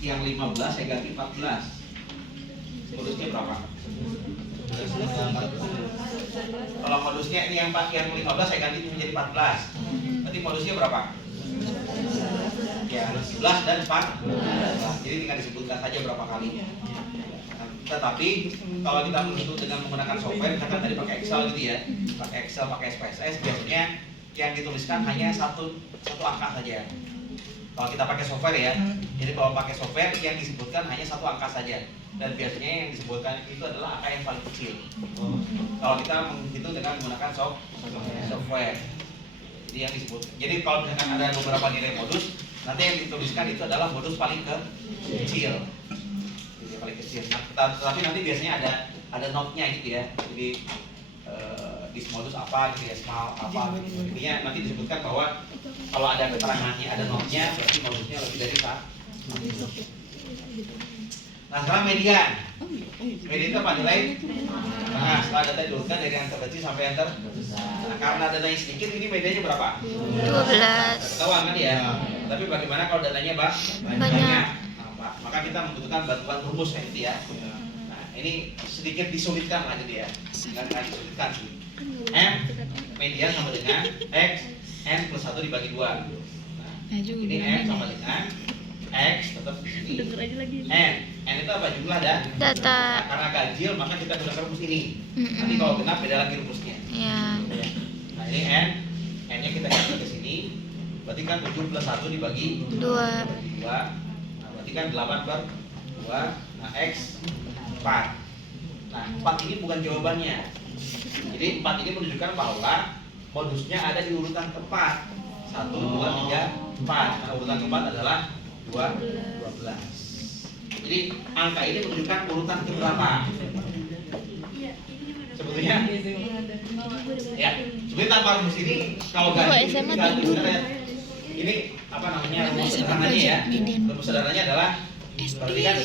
yang 15 saya ganti 14. Modusnya berapa? Kalau modusnya ini yang 15 saya ganti menjadi 14. Berarti modusnya berapa? Ya, 11 dan 4. Jadi tinggal disebutkan saja berapa kali. Tetapi kalau kita menghitung dengan menggunakan software, kita kan tadi pakai Excel gitu ya, pakai Excel, pakai SPSS, biasanya yang dituliskan hanya satu angka saja. Kalau kita pakai software ya, jadi kalau pakai software yang disebutkan hanya satu angka saja, dan biasanya yang disebutkan itu adalah angka yang paling kecil. Kalau kita menghitung dengan menggunakan software, jadi yang disebut. Jadi kalau misalkan ada beberapa nilai modus, nanti yang dituliskan itu adalah modus paling kecil. Paling kecil. Nah, tetapi nanti biasanya ada note-nya gitu ya. Jadi di modus apa gitu ya, small apa gitu. Intinya nanti disebutkan bahwa kalau ada keterangannya, ada note-nya, berarti modusnya lebih dari satu. Nah, sekarang median. Median itu apa nilai? Nah, setelah data diurutkan dari yang terkecil sampai yang terbesar. Nah, karena datanya sedikit, ini mediannya berapa? 12. Ketahuan kan ya? Tapi bagaimana kalau datanya banyak? Maka kita membutuhkan bantuan rumus kayak gitu ya. Nah, ini sedikit disulitkan lah gitu ya. Dengan disulitkan sih. M median sama dengan X N plus 1 dibagi 2. Nah, ini M sama dengan X tetap di sini. N itu apa? Jumlah data. Nah, karena ganjil maka kita gunakan rumus ini. Nanti kalau genap beda lagi rumusnya. Ya. Nah, ini N nya kita ganti ke sini. Berarti kan 7 plus 1 dibagi 2. Berarti kan 8 per 2. Nah, X 4. Nah, 4 ini bukan jawabannya. Jadi 4 ini menunjukkan bahwa modusnya ada di urutan keempat. 1, 2, 3, 4. Nah, urutan keempat adalah 12. Jadi angka ini menunjukkan urutan keberapa? Sebetulnya ya, sebenarnya tanpa rumus ini kalau ganti ini apa namanya, rumus sederhananya ya. Rumus sederhananya adalah berarti kan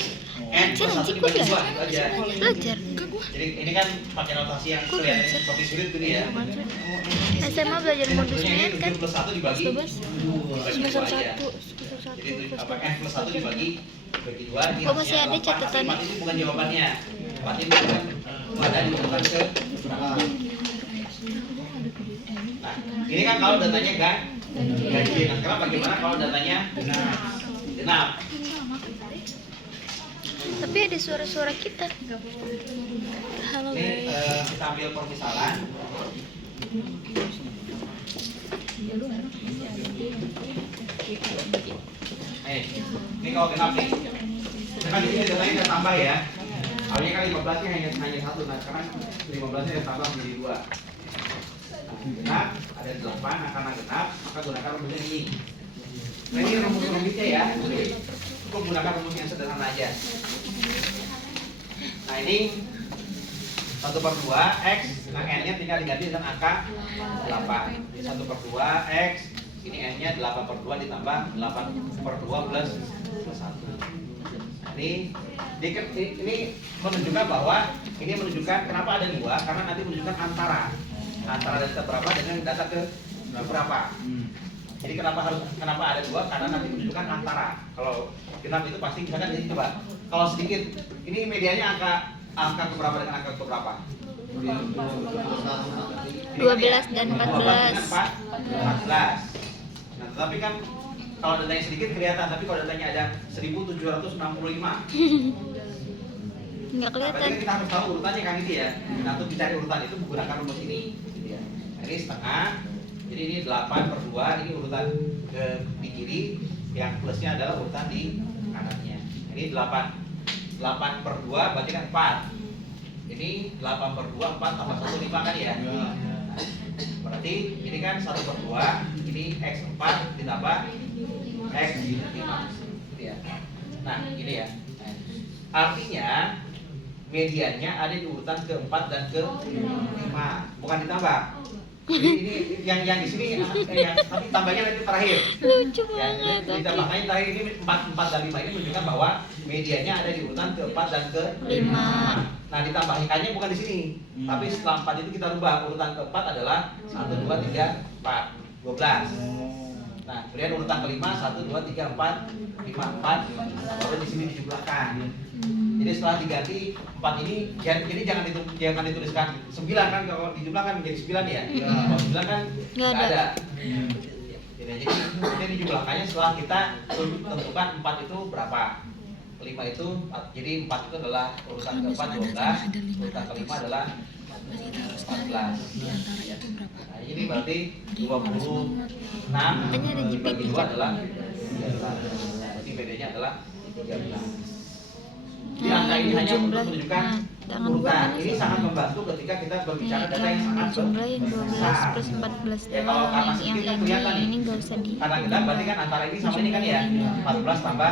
N plus 1 dibagi 2 gitu aja. Belajar. Jadi ini kan pakai notasi yang kelihatannya seperti sulit gitu ya. SMA belajar modusnya Ini kan 7 plus 1 dibagi 2 semester aja. 1. Jadi apa N plus 1 dibagi 2. Oh, masih ada catatannya. 4 itu bukan jawabannya. 4 itu bukan ada di urutan ke berapa. Nah, ini kan kalau datanya ganjil. Nah, sekarang bagaimana kalau datanya genap? Tapi ada suara-suara kita. Halo Ini guys. kita ambil permisalan. Ini kalau genap nih, kan di sini datanya udah tambah ya. Awalnya kan 15 nya hanya 1, nah sekarang 15 nya tambah menjadi 2. Genap ada 8, nah karena genap maka gunakan rumusnya ini. Nah ini rumus-rumusnya ya, cukup gunakan rumus yang sederhana aja. Nah ini 1 per 2 X, nah N nya tinggal diganti dengan angka 8. 1 per 2 X, ini N nya 8 per 2 ditambah 8 per 2 plus 1. Nah ini menunjukkan bahwa ini menunjukkan kenapa ada 2, karena nanti menunjukkan antara data berapa dengan data ke berapa. Jadi kenapa ada 2? Karena nanti menunjukkan antara. Kalau genap itu pasti misalkan ini coba. Kalau sedikit, ini medianya angka keberapa dengan angka keberapa? 12 dan 14. 14. Nah, tetapi kan kalau datanya sedikit kelihatan, tapi kalau datanya ada 1765. Nggak kelihatan. Berarti kita harus tahu urutannya kan gitu ya. Nah, untuk mencari urutan itu menggunakan rumus ini. Gitu ya. Nah, ini setengah. Jadi ini 8 per 2, ini urutan di kiri, yang plusnya adalah urutan di kanannya. Ini 8 per 2 berarti kan 4. Ini 8 per 2, 4 tambah 1, 5 kan ya. Nah, berarti ini kan 1 per 2, ini X 4 ditambah X 5. Gitu ya. Nah, ini ya. Artinya mediannya ada di urutan ke-4 dan ke-5, bukan ditambah. Jadi ini yang di sini tapi tambahnya nanti terakhir. Lucu Ya, banget. ditambahnya terakhir ini 4 dan 5 ini menunjukkan bahwa mediannya ada di urutan ke-4 dan ke-5. Nah, ditambahkannya bukan di sini. Tapi setelah 4 itu kita rubah, urutan ke-4 adalah 1 2 3 4 12. Nah, kemudian urutan kelima 1, 2, 3, 4, 5, 4. Baru di sini dijumlahkan. Jadi setelah diganti 4 ini, jadi jangan dituliskan 9 kan, kalau dijumlahkan menjadi 9 ya. Kalau 9 kan Nggak nggak ada. ada. Jadi kemudian dijumlahkannya setelah kita tentukan 4 itu berapa. 5 itu, jadi 4 itu adalah urutan keempat 12, urutan kelima adalah 14. Nah, ini berarti 26 Makanya ada dibagi GPT. 2 adalah 13. Berarti bedanya adalah 13. Jadi angka ini hanya untuk jumlah. menunjukkan Tangan gua urutan. mana Ini sih? sangat membantu ketika kita berbicara Nih, data yang sangat jumlah yang 12 besar. plus 14 Ya, kalau doang. karena Yang sedikit kan kelihatan nih. ini nggak usah di. Karena kita berarti kan antara ini sama ini kan ya. 12 tambah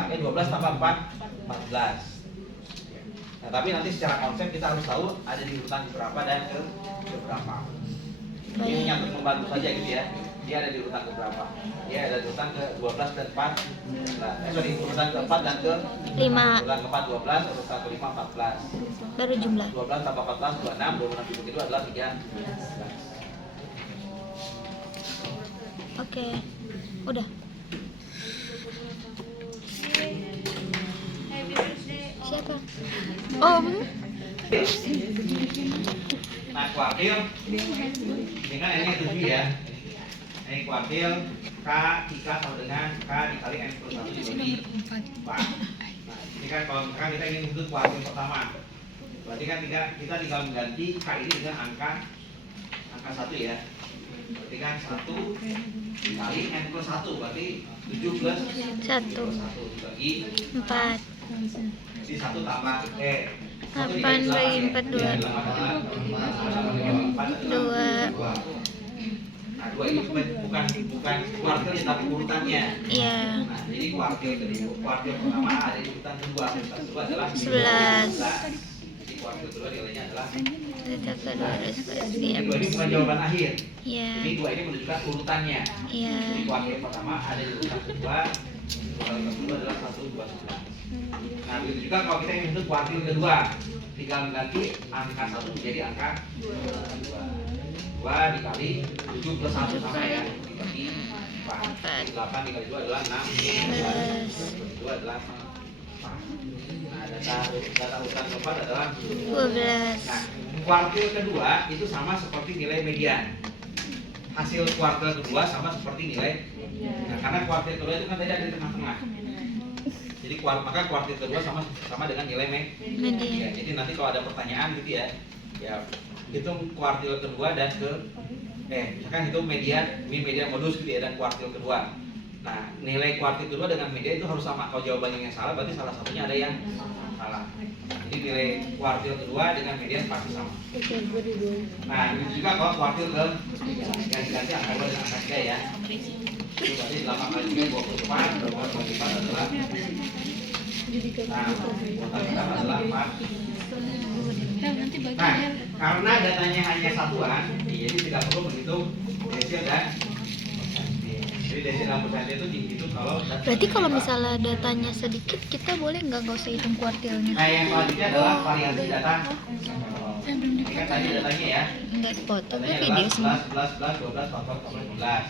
4, 14. Nah, tapi nanti secara konsep kita harus tahu ada di urutan berapa dan ke berapa. Ini hanya untuk membantu saja gitu ya. Dia ada di urutan ke berapa? Dia ada di urutan ke 12 dan 4. Sorry, urutan ke 4 dan ke 5. urutan ke 4 12, urutan ke 5 14. Baru jumlah. 12 tambah 14 26, 26 itu adalah 3. Oke. Udah. Siapa? Om. Nah, kuartil ini kan ini 7 ya. Ini kuartil K 3 sama dengan K dikali N plus 1 dibagi 4. Nah, ini kan kalau misalkan kita ingin untuk kuartil pertama, berarti kan kita tinggal mengganti K ini dengan angka 1 ya. Berarti kan 1 dikali N plus 1, berarti 7 plus 1 dibagi 4. jadi 1 tambah 8 bagi 4 2. 2. Nah, 2 ini bukan kuartilnya tapi urutannya. Iya. Nah, jadi kuartil pertama ada di urutan kedua. Urutan kedua adalah 11. Jadi kuartil kedua nilainya adalah Tetap kedua harus ini bukan jawaban akhir. Iya. Ini 2 ini menunjukkan urutannya. Iya. Jadi kuartil pertama ada di urutan kedua. Urutan kedua adalah 1, 2, 11. Nah, begitu juga kalau kita ingin untuk kuartil kedua, tinggal mengganti angka 1 menjadi angka 2 dikali 7 plus 1 sama ya, dibagi 4. 8 dikali 2 adalah 6. 2 adalah 4. Nah, data urutan keempat adalah 12. Nah, kuartil kedua itu sama seperti nilai median. Hasil kuartil kedua sama seperti nilai. Nah, karena kuartil kedua itu kan tadi ada di tengah-tengah. Jadi maka kuartil kedua sama dengan nilai median. Jadi nanti kalau ada pertanyaan gitu ya, hitung kuartil kedua dan misalkan hitung median modus gitu ya dan kuartil kedua. Nah, nilai kuartil kedua dengan median itu harus sama. Kalau jawabannya yang salah berarti salah satunya ada yang salah. Jadi nilai kuartil kedua dengan median pasti sama. Nah, itu juga kalau kuartil ke ganti angka 2 dengan angka 3 ya. Itu berarti 8 kali 3 24, 24 kali 4 adalah urutan pertama adalah 4. Nah, karena datanya hanya satuan, jadi tidak perlu menghitung desil dan jadi desil dan persentase itu dihitung kalau Berarti kalau misalnya datanya sedikit, kita boleh nggak usah hitung kuartilnya? Nah, yang selanjutnya adalah variasi data. Ini kan tadi datanya ya. Nggak foto, Datanya gue video semua. 11, 12, 15.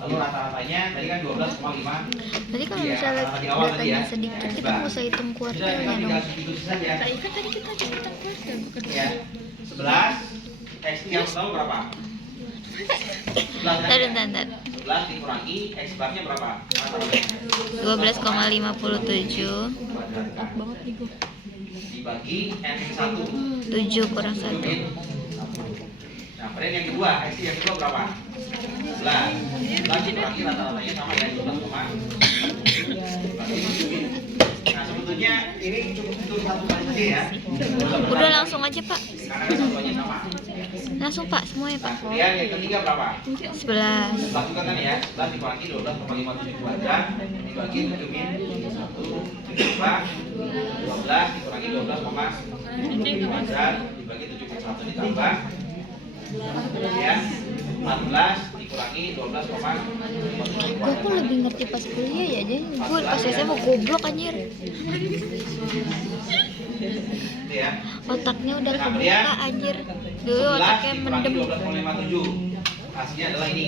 Lalu rata-ratanya tadi kan 12,5. Berarti kalau Iya, misalnya di awal tadi datanya ya. sedikit, kita nggak usah hitung Sudah, kuartilnya kita dong. tinggal substitusi saja. Kan tadi kita hitung kuartil bukan Ya. 11 X yang pertama berapa? 11 kan ya? Bentar. 11 dikurangi X barnya berapa? 12,57. Kuadratkan. banget nih gue. Dibagi N-1. 7 kurang 1. Nah, kemudian yang kedua, X yang kedua berapa? 11. 11 dikurangi rata-ratanya sama ya, 11,7. Nah, sebetulnya ini cukup itu satu kali saja ya. Udah langsung aja Pak. Karena kan satuannya sama. Langsung Pak, semuanya Nah, Pak. kemudian yang ketiga berapa? 11. 11 juga kan ya, 11 dikurangi 12,57 kuadrat dibagi 7 min 1 ditambah 12 dikurangi 12,7 kuadrat dibagi 7 min 1 ditambah kemudian 14 dikurangi 12,57 Gue kok lebih ngerti pas kuliah ya, jadi gue pas SMA goblok anjir. Gitu ya. Otaknya udah Nah, kemudian kebuka anjir. Dulu 11 otaknya dikurangi mendem. 12,57 hasilnya adalah ini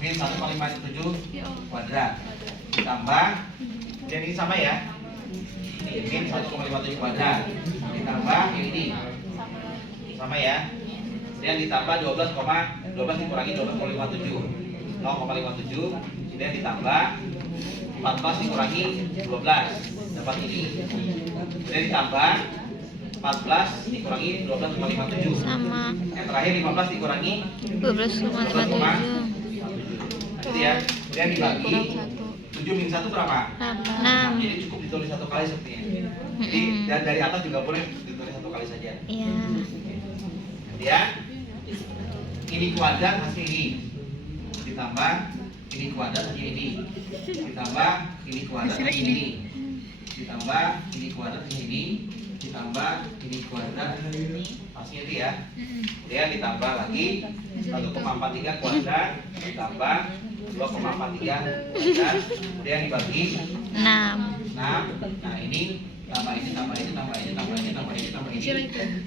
min 1,57 kuadrat ditambah, dan ini sama ya, ini min 1,57 kuadrat ditambah ini sama ya, dan ditambah 12 dikurangi 12,57 0,57, kemudian ditambah 14 dikurangi 12 dapat ini, kemudian ditambah 14 dikurangi 12,57 Sama yang terakhir 15 dikurangi 12,57. gitu ya, kemudian dibagi Kurang 7 min 1 berapa? 6. Jadi cukup ditulis satu kali sepertinya. Jadi dan dari atas juga boleh ditulis satu kali saja. Iya. Ya, ini kuadrat hasil ini ditambah ini kuadrat hasil ini ditambah ini kuadrat hasil ini ditambah ini kuadrat hasil ini ditambah ini kuadrat hasil ini ya. Kemudian ditambah lagi 1,43 kuadrat ditambah 2,43 kuadrat, kemudian dibagi 6. 6. Nah ini tambah ini tambah ini tambah ini tambah ini tambah ini tambah ini,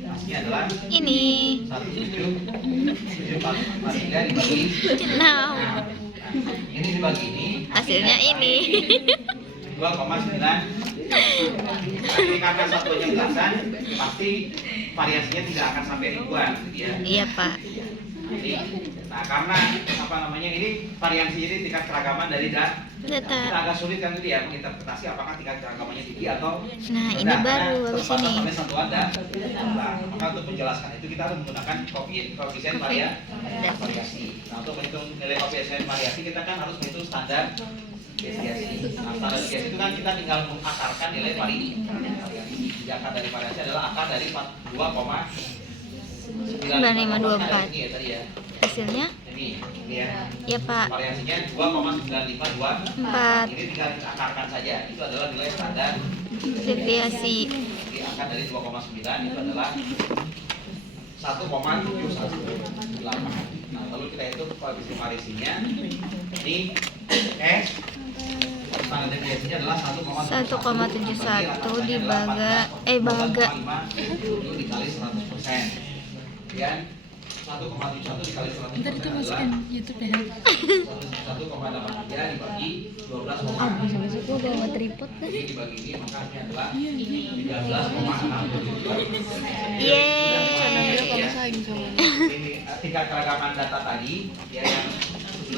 hasilnya adalah Ini 1,743 dibagi 6. Nah, ini dibagi ini Hasilnya ini. 2,9. Ini karena satunya belasan, pasti variasinya tidak akan sampai ribuan, gitu ya. Iya, Pak. Jadi, nah karena apa namanya ini variasi ini tingkat keragaman dari data. Kita Data. agak sulit kan gitu ya menginterpretasi apakah tingkat keragamannya tinggi atau Nah, ini rendah, baru karena habis terbatas ini. oleh satuan dan nah, maka untuk menjelaskan itu kita harus menggunakan koefisien variasi. Nah, untuk menghitung nilai koefisien variasi kita kan harus menghitung standar deviasi. Nah, standar deviasi itu kan kita tinggal mengakarkan nilai variasi. Jadi akar dari variasi adalah akar dari 2,952 ini ya tadi ya. Hasilnya Ini ya. ya, Pak. Variasinya 2,952. 4. Ini tinggal akaarkan saja. Itu adalah nilai standar Deviasi. Jadi angka dari 2,9 itu adalah 1,718. Nah, lalu kita hitung koefisien variasinya. Ini S standar deviasinya adalah 1,71 baga dikali 100%. Kemudian 1,71 dikali 100% Ntar itu masukin YouTube ya. 1,83 dibagi 12,6. Besok gua bawa tripod. Jadi dibagi ini maka hasilnya adalah 13,6. Yeay. Ini tingkat keragaman data tadi ya yang 11